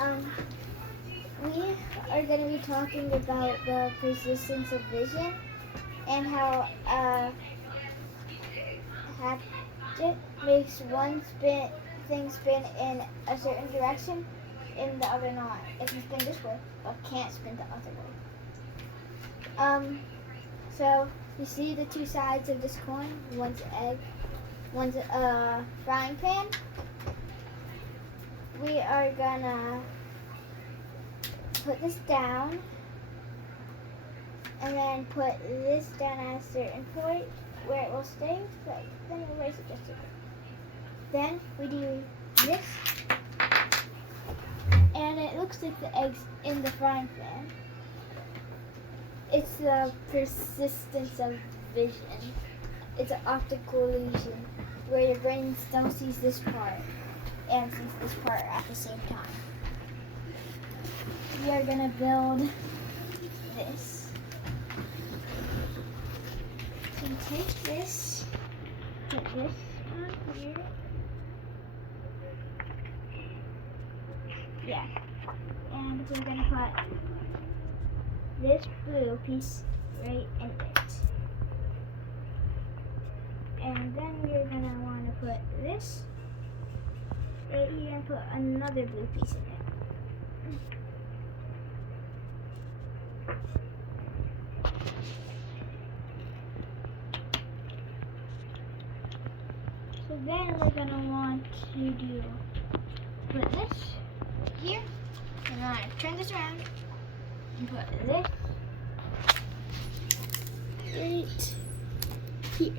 Um, we are going to be talking about the persistence of vision and how hatchet makes one thing spin in a certain direction and the other not. It can spin this way, but can't spin the other way. So you see the two sides of this coin? One's egg, one's a frying pan. We are gonna put this down and then put this down at a certain point where it will stay. Like, then we'll raise it just a bit. Then we do this, and it looks like the egg's in the frying pan. It's the persistence of vision. It's an optical illusion where your brain still sees this part and sees this part at the same time. We are gonna build this. So take this, put this on here. Yeah. And we're gonna put this blue piece right in it. And then we're gonna wanna put this right here and put another blue piece in it. So then we're gonna want to put this here, and then I turn this around and put this right here.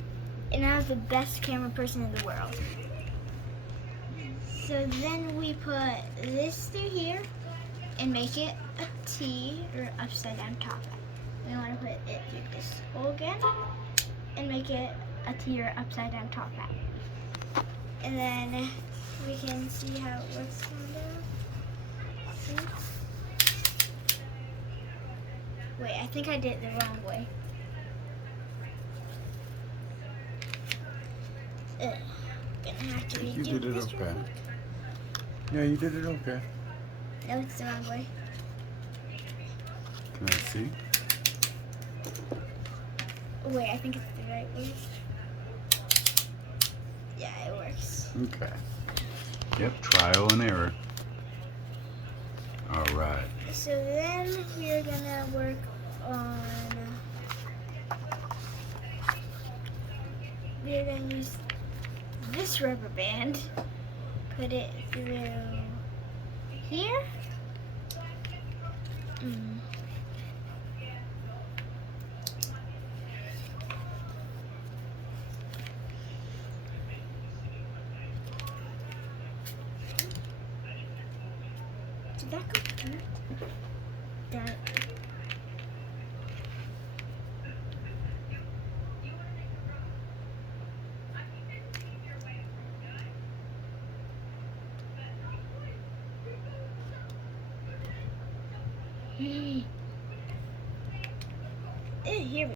And I was the best camera person in the world. So then we put this through here and make it a T or upside down top hat. We want to put it through this hole again and make it a T or upside down top hat. And then we can see how it works kind of. See? Wait, I think I did it the wrong way. Gonna have to redo You did it this okay. real quick. Yeah, you did it okay. No, it's the wrong way. Can I see? Wait, I think it's the right way. Yeah, it works. Okay. Yep, trial and error. All right. So then we're gonna work on. We're gonna use this rubber band. Put it through here. Did that go through? That. Here we